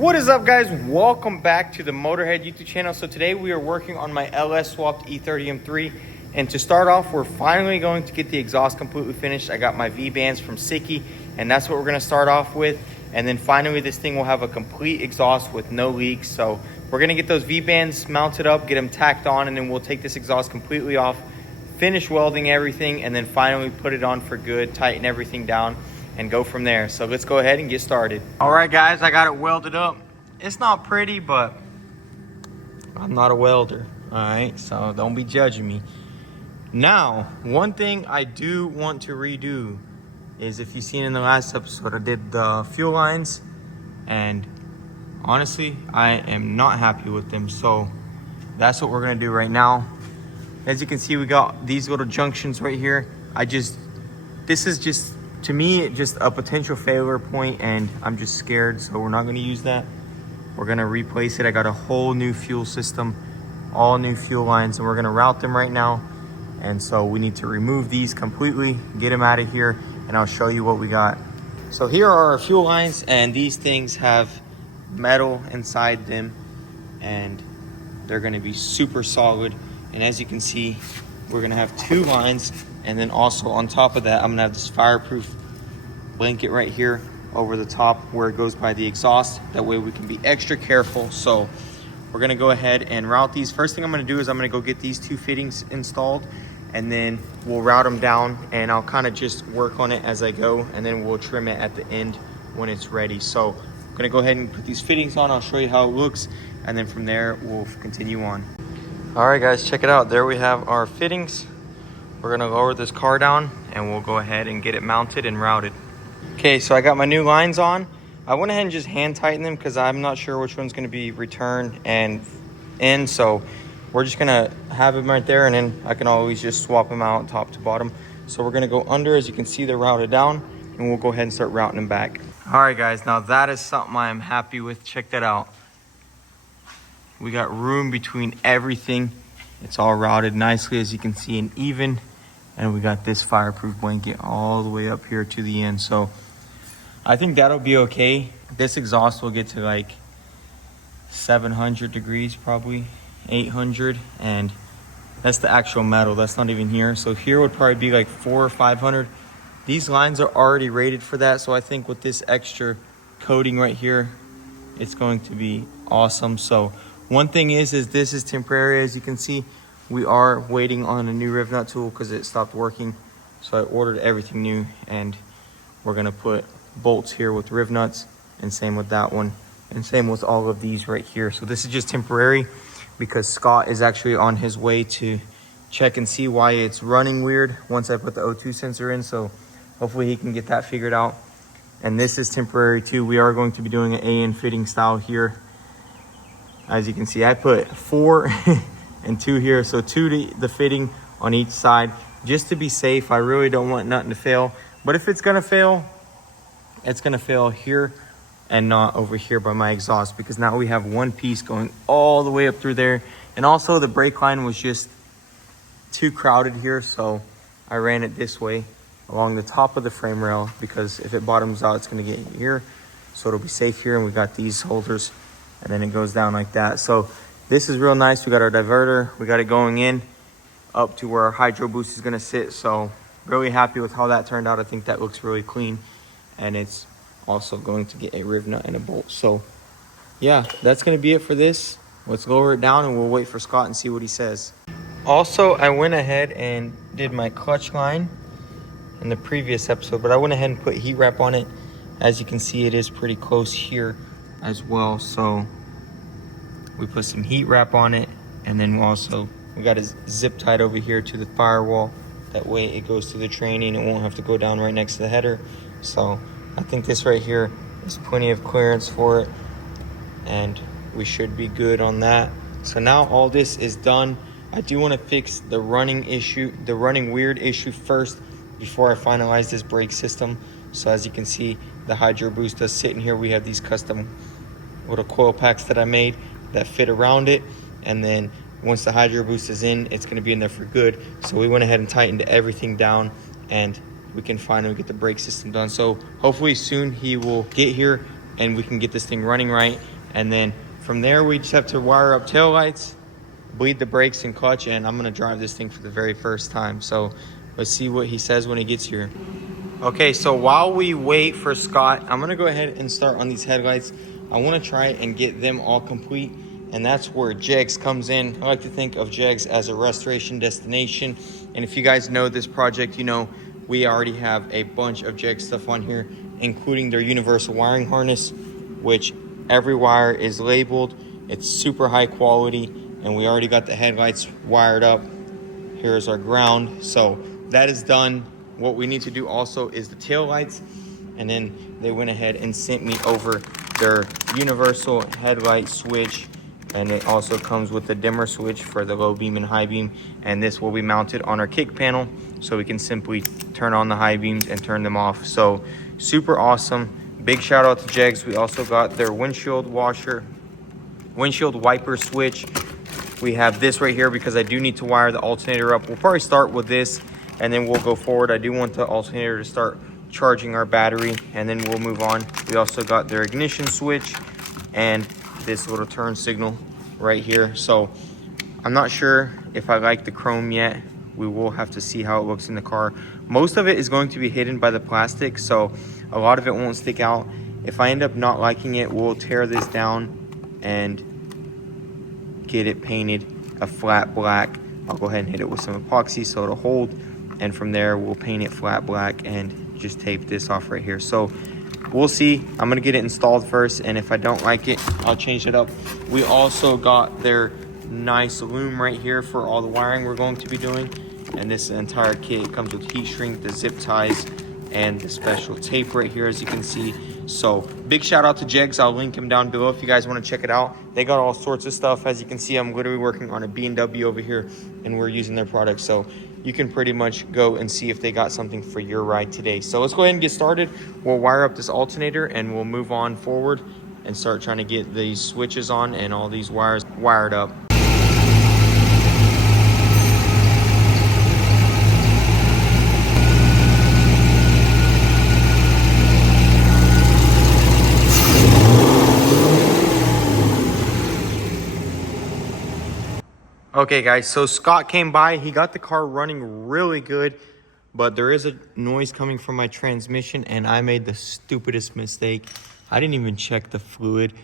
What is up, guys? Welcome back to the Motorhead YouTube channel. So today we are working on my LS swapped E30M3, and to start off, we're finally going to get the exhaust completely finished. I got my V-bands from Sicky, and that's what we're going to start off with. And then finally this thing will have a complete exhaust with no leaks. So we're going to get those V-bands mounted up, get them tacked on, and then we'll take this exhaust completely off, finish welding everything, and then finally put it on for good, tighten everything down, and go from there. So let's go ahead and get started. All right, guys, I got it welded up. It's not pretty, but I'm not a welder. All right, so don't be judging me. Now, one thing I do want to redo is, if you've seen in the last episode, I did the fuel lines, and honestly, I am not happy with them. So that's what we're gonna do right now. As you can see, we got these little junctions right here. This is just, to me, just a potential failure point, and I'm just scared, so we're not gonna use that. We're gonna replace it. I got a whole new fuel system, all new fuel lines, and we're gonna route them right now. And so we need to remove these completely, get them out of here, and I'll show you what we got. So here are our fuel lines, and these things have metal inside them, and they're gonna be super solid. And as you can see, we're gonna have two lines, and then also on top of that, I'm gonna have this fireproof blanket right here over the top where it goes by the exhaust. That way we can be extra careful. So we're gonna go ahead and route these. First thing I'm gonna do is I'm gonna go get these two fittings installed, and then we'll route them down, and I'll kind of just work on it as I go, and then we'll trim it at the end when it's ready. So I'm gonna go ahead and put these fittings on. I'll show you how it looks, and then from there we'll continue on. All right, guys, check it out. There we have our fittings. We're gonna lower this car down, and we'll go ahead and get it mounted and routed. Okay, so I got my new lines on. I went ahead and just hand tighten them because I'm not sure which one's gonna be return and in. So we're just gonna have them right there, and then I can always just swap them out top to bottom. So we're gonna go under. As you can see, they're routed down, and we'll go ahead and start routing them back. All right, guys, now that is something I am happy with. Check that out. We got room between everything. It's all routed nicely, as you can see, and even. And we got this fireproof blanket all the way up here to the end. So I think that'll be okay. This exhaust will get to like 700 degrees, probably 800. And that's the actual metal. That's not even here. So here would probably be like 400 or 500. These lines are already rated for that. So I think with this extra coating right here, it's going to be awesome. So one thing is this is temporary. As you can see, we are waiting on a new riv nut tool because it stopped working. So I ordered everything new, and we're gonna put bolts here with riv nuts, and same with that one, and same with all of these right here. So this is just temporary because Scott is actually on his way to check and see why it's running weird once I put the O2 sensor in. So hopefully he can get that figured out. And this is temporary too. We are going to be doing an AN fitting style here. As you can see, I put 4 and 2 here. So 2 to the fitting on each side, just to be safe. I really don't want nothing to fail. But if it's gonna fail, it's gonna fail here and not over here by my exhaust, because now we have one piece going all the way up through there. And also the brake line was just too crowded here. So I ran it this way along the top of the frame rail, because if it bottoms out, it's gonna get here. So it'll be safe here. And we got these holders, and then it goes down like that. So this is real nice. We got our diverter. We got it going in up to where our hydro boost is gonna sit. So really happy with how that turned out. I think that looks really clean. And it's also going to get a riv nut and a bolt. So yeah, that's gonna be it for this. Let's lower it down, and we'll wait for Scott and see what he says. Also, I went ahead and did my clutch line in the previous episode, but I went ahead and put heat wrap on it. As you can see, it is pretty close here as well. So we put some heat wrap on it, and then we got it zip tied over here to the firewall. That way it goes to the training. It won't have to go down right next to the header. So I think this right here is plenty of clearance for it, and we should be good on that. So now all this is done. I do want to fix the running weird issue first before I finalize this brake system. So as you can see, the hydro boost is sitting here. We have these custom little coil packs that I made that fit around it, and then once the hydro boost is in, it's going to be in there for good. So we went ahead and tightened everything down, and we can finally get the brake system done. So hopefully soon he will get here and we can get this thing running right. And then from there, we just have to wire up tail lights, bleed the brakes and clutch, and I'm gonna drive this thing for the very first time. So let's see what he says when he gets here. Okay, so while we wait for Scott, I'm gonna go ahead and start on these headlights. I wanna try and get them all complete, and that's where Jegs comes in. I like to think of Jegs as a restoration destination. And if you guys know this project, you know we already have a bunch of Jegs stuff on here, including their universal wiring harness, which every wire is labeled. It's super high quality, and we already got the headlights wired up. Here's our ground. So that is done. What we need to do also is the tail lights, and then they went ahead and sent me over their universal headlight switch, and it also comes with the dimmer switch for the low beam and high beam, and this will be mounted on our kick panel so we can simply turn on the high beams and turn them off. So super awesome. Big shout out to Jegs. We also got their windshield wiper switch. We have this right here because I do need to wire the alternator up. We'll probably start with this and then we'll go forward. I do want the alternator to start charging our battery, and then we'll move on. We also got their ignition switch and this little turn signal right here. So I'm not sure if I like the chrome yet. We will have to see how it looks in the car. Most of it is going to be hidden by the plastic, so a lot of it won't stick out. If I end up not liking it, we'll tear this down and get it painted a flat black. I'll go ahead and hit it with some epoxy so it'll hold, and from there we'll paint it flat black and just tape this off right here. So we'll see. I'm gonna get it installed first, and if I don't like it, I'll change it up. We also got their nice loom right here for all the wiring we're going to be doing, and this entire kit comes with heat shrink, the zip ties, and the special tape right here, as you can see. So big shout out to Jegs. I'll link him down below if you guys want to check it out. They got all sorts of stuff. As you can see, I'm literally working on a B&W over here, and we're using their products. So you can pretty much go and see if they got something for your ride today. So let's go ahead and get started. We'll wire up this alternator and we'll move on forward and start trying to get these switches on and all these wires wired up. Okay guys, so Scott came by. He got the car running really good, but there is a noise coming from my transmission, and I made the stupidest mistake. I didn't even check the fluid.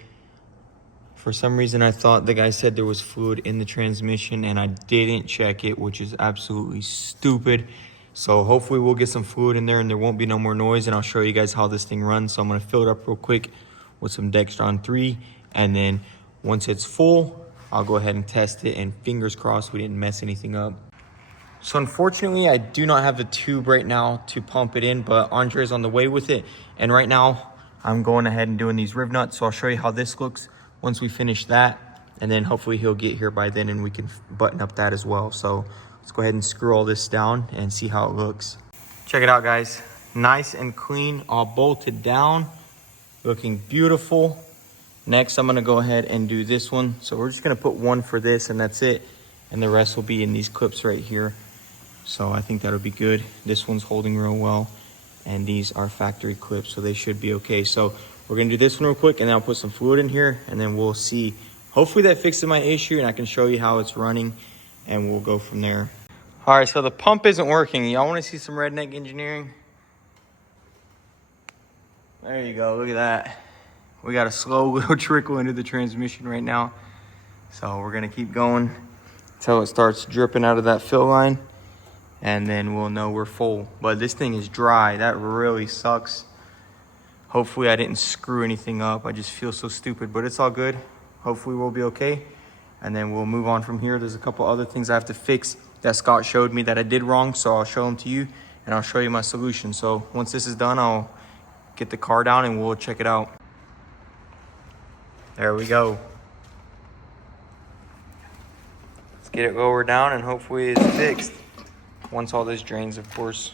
For some reason, I thought the guy said there was fluid in the transmission, and I didn't check it, which is absolutely stupid. So hopefully we'll get some fluid in there and there won't be no more noise, and I'll show you guys how this thing runs. So I'm gonna fill it up real quick with some Dextron 3, and then once it's full, I'll go ahead and test it, and fingers crossed we didn't mess anything up. So unfortunately, I do not have the tube right now to pump it in, but Andre is on the way with it. And right now, I'm going ahead and doing these riv nuts. So I'll show you how this looks once we finish that. And then hopefully he'll get here by then and we can button up that as well. So let's go ahead and screw all this down and see how it looks. Check it out, guys. Nice and clean, all bolted down, looking beautiful. Next, I'm gonna go ahead and do this one. So we're just gonna put one for this and that's it. And the rest will be in these clips right here. So I think that'll be good. This one's holding real well. And these are factory clips, so they should be okay. So we're gonna do this one real quick, and then I'll put some fluid in here, and then we'll see. Hopefully that fixes my issue and I can show you how it's running, and we'll go from there. All right, so the pump isn't working. Y'all wanna see some redneck engineering? There you go, look at that. We got a slow little trickle into the transmission right now. So we're gonna keep going until it starts dripping out of that fill line, and then we'll know we're full. But this thing is dry. That really sucks. Hopefully I didn't screw anything up. I just feel so stupid, but it's all good. Hopefully we'll be okay, and then we'll move on from here. There's a couple other things I have to fix that Scott showed me that I did wrong, so I'll show them to you, and I'll show you my solution. So once this is done, I'll get the car down and we'll check it out. There we go. Let's get it lowered down and hopefully it's fixed. Once all this drains, of course.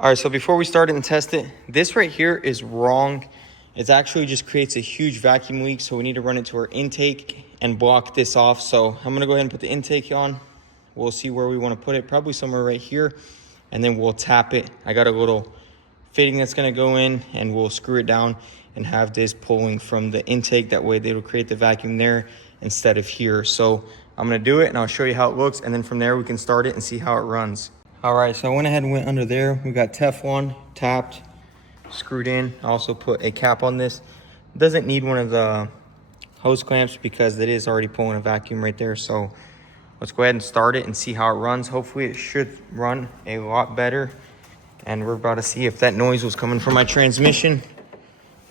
All right, so before we start and test it, this right here is wrong. It actually just creates a huge vacuum leak, so we need to run it to our intake and block this off. So I'm gonna go ahead and put the intake on. We'll see where we wanna put it, probably somewhere right here, and then we'll tap it. I got a little fitting that's gonna go in, and we'll screw it down. and have this pulling from the intake. That way it'll create the vacuum there instead of here. So I'm gonna do it and I'll show you how it looks, and then from there we can start it and see how it runs. All right, so I went ahead and went under there. We got Teflon tapped, screwed in. I also put a cap on this. It doesn't need one of the hose clamps because it is already pulling a vacuum right there. So let's go ahead and start it and see how it runs. Hopefully it should run a lot better. And we're about to see if that noise was coming from my transmission,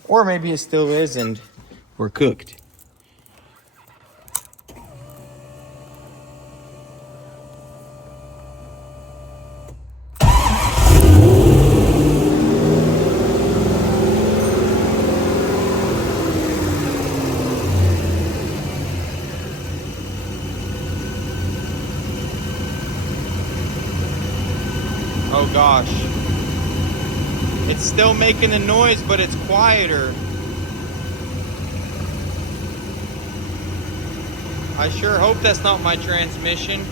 or maybe it still is and we're cooked. Oh gosh. It's still making the noise, but it's quieter. I sure hope that's not my transmission.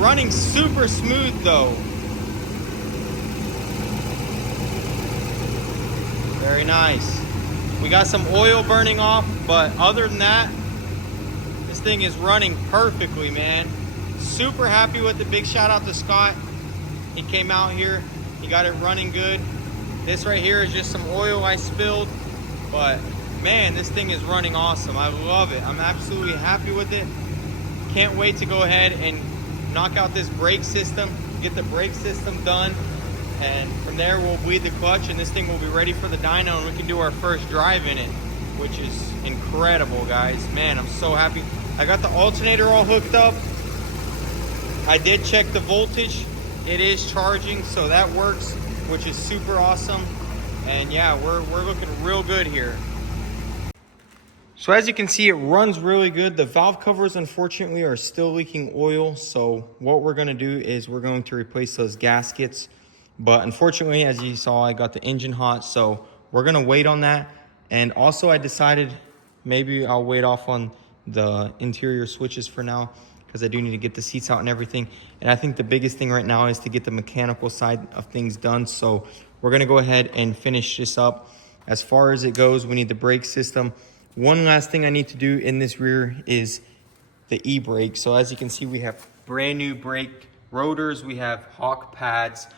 Running super smooth though. Very nice. We got some oil burning off, but other than that, this thing is running perfectly, man. Super happy with it. Big shout out to Scott. He came out here, he got it running good. This right here is just some oil I spilled, but man, this thing is running awesome. I love it. I'm absolutely happy with it. Can't wait to go ahead and knock out this brake system, get the brake system done, and from there we'll bleed the clutch and this thing will be ready for the dyno and we can do our first drive in it, which is incredible, guys. Man, I'm so happy. I got the alternator all hooked up. I did check the voltage. It is charging, so that works, which is super awesome. And yeah, we're looking real good here. So as you can see, it runs really good. The valve covers, unfortunately, are still leaking oil. So what we're gonna do is we're going to replace those gaskets. But unfortunately, as you saw, I got the engine hot. So we're gonna wait on that. And also I decided maybe I'll wait off on the interior switches for now, because I do need to get the seats out and everything. And I think the biggest thing right now is to get the mechanical side of things done. So we're gonna go ahead and finish this up. As far as it goes, we need the brake system. One last thing I need to do in this rear is the e-brake. So as you can see, we have brand new brake rotors, we have Hawk pads,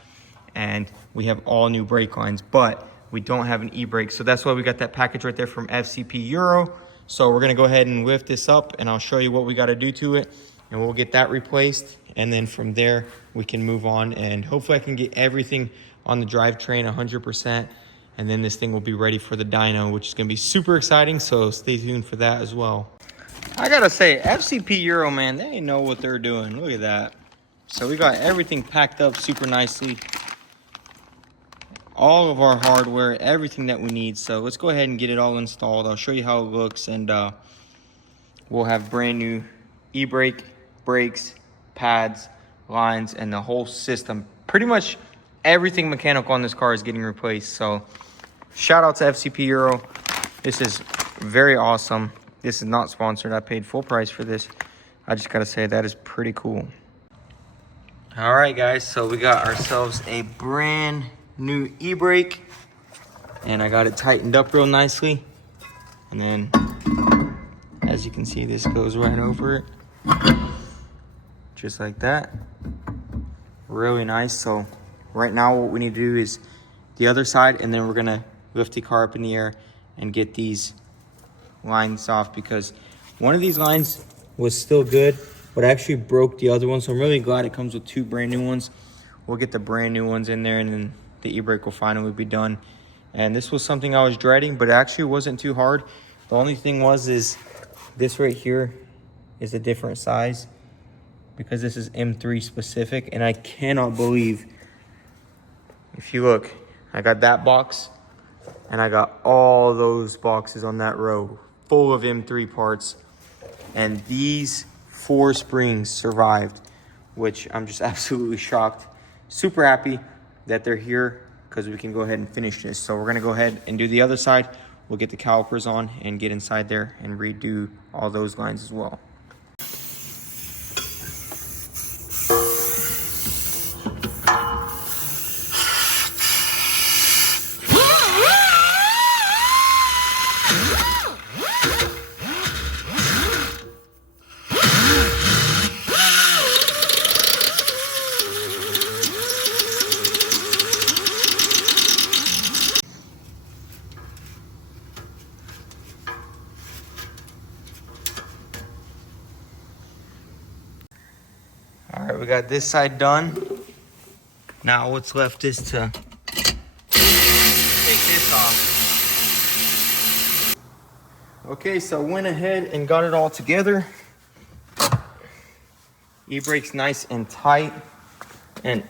and we have all new brake lines, but we don't have an e-brake. So that's why we got that package right there from FCP Euro. So we're gonna go ahead and lift this up and I'll show you what we gotta do to it, and we'll get that replaced. And then from there, we can move on, and hopefully I can get everything on the drivetrain 100%. And then this thing will be ready for the dyno, which is gonna be super exciting. So stay tuned for that as well. I gotta say, FCP Euro, man, they know what they're doing. Look at that. So we got everything packed up super nicely. All of our hardware, everything that we need. So let's go ahead and get it all installed. I'll show you how it looks, and we'll have brand new e-brake, brakes, pads, lines, and the whole system. Pretty much everything mechanical on this car is getting replaced. So shout out to FCP Euro. This is very awesome. This is not sponsored. I paid full price for this. I just gotta say, that is pretty cool. All right, guys, so we got ourselves a brand new e-brake, and I got it tightened up real nicely. And then, as you can see, this goes right over it, just like that. Really nice. So right now what we need to do is the other side, and then we're gonna lift the car up in the air and get these lines off, because one of these lines was still good, but I actually broke the other one. So I'm really glad it comes with two brand new ones. We'll get the brand new ones in there, and then the e-brake will finally be done. And this was something I was dreading, but it actually wasn't too hard. The only thing is this right here is a different size, because this is M3 specific. And I cannot believe, if you look, I got that box and I got all those boxes on that row full of M3 parts, and these 4 springs survived, which I'm just absolutely shocked super happy that they're here because we can go ahead and finish this. So we're gonna go ahead and do the other side. We'll get the calipers on and get inside there and redo all those lines as well. All right, we got this side done. Now what's left is to take this off. Okay, so I went ahead and got it all together. E-brake's nice and tight. And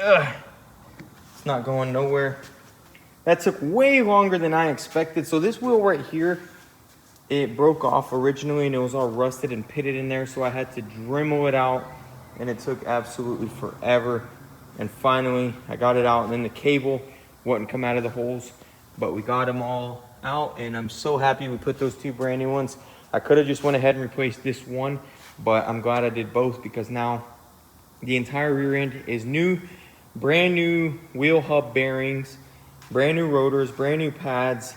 it's not going nowhere. That took way longer than I expected. So this wheel right here, it broke off originally and it was all rusted and pitted in there. So I had to Dremel it out and it took absolutely forever. And finally I got it out, and then the cable wouldn't come out of the holes, but we got them all out and I'm so happy we put those two brand new ones. I could have just went ahead and replaced this one, but I'm glad I did both because now the entire rear end is new, brand new wheel hub bearings, brand new rotors, brand new pads,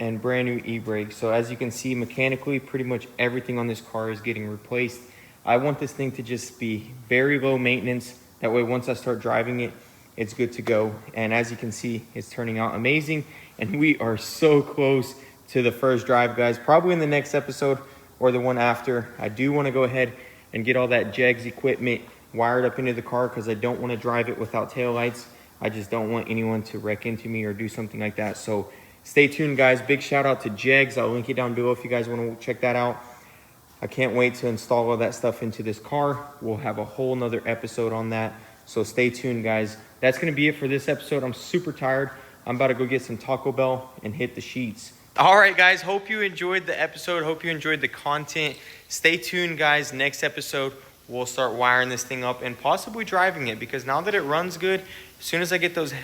and brand new e-brake. So as you can see, mechanically, pretty much everything on this car is getting replaced. I want this thing to just be very low maintenance. That way, once I start driving it, it's good to go. And as you can see, it's turning out amazing. And we are so close to the first drive, guys. Probably in the next episode or the one after. I do want to go ahead and get all that jegs equipment wired up into the car because I don't want to drive it without taillights. I just don't want anyone to wreck into me or do something like that. So stay tuned, guys. Big shout out to Jegs. I'll link it down below if you guys want to check that out. I can't wait to install all that stuff into this car. We'll have a whole nother episode on that. So stay tuned, guys. That's going to be it for this episode. I'm super tired. I'm about to go get some Taco Bell and hit the sheets. All right, guys. Hope you enjoyed the episode. Hope you enjoyed the content. Stay tuned, guys. Next episode, we'll start wiring this thing up and possibly driving it, because now that it runs good, as soon as I get those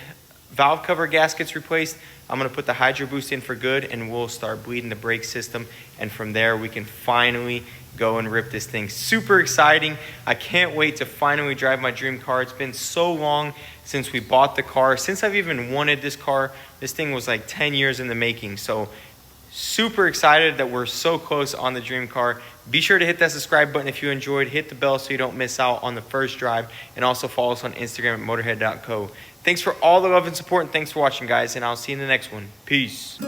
valve cover gaskets replaced, I'm going to put the Hydro Boost in for good and we'll start bleeding the brake system. And from there, we can finally go and rip this thing. Super exciting. I can't wait to finally drive my dream car. It's been so long since we bought the car. Since I've even wanted this car, this thing was like 10 years in the making. So super excited that we're so close on the dream car. Be sure to hit that subscribe button if you enjoyed. Hit the bell so you don't miss out on the first drive. And also follow us on Instagram at motorhead.co. Thanks for all the love and support, and thanks for watching, guys. And I'll see you in the next one. Peace.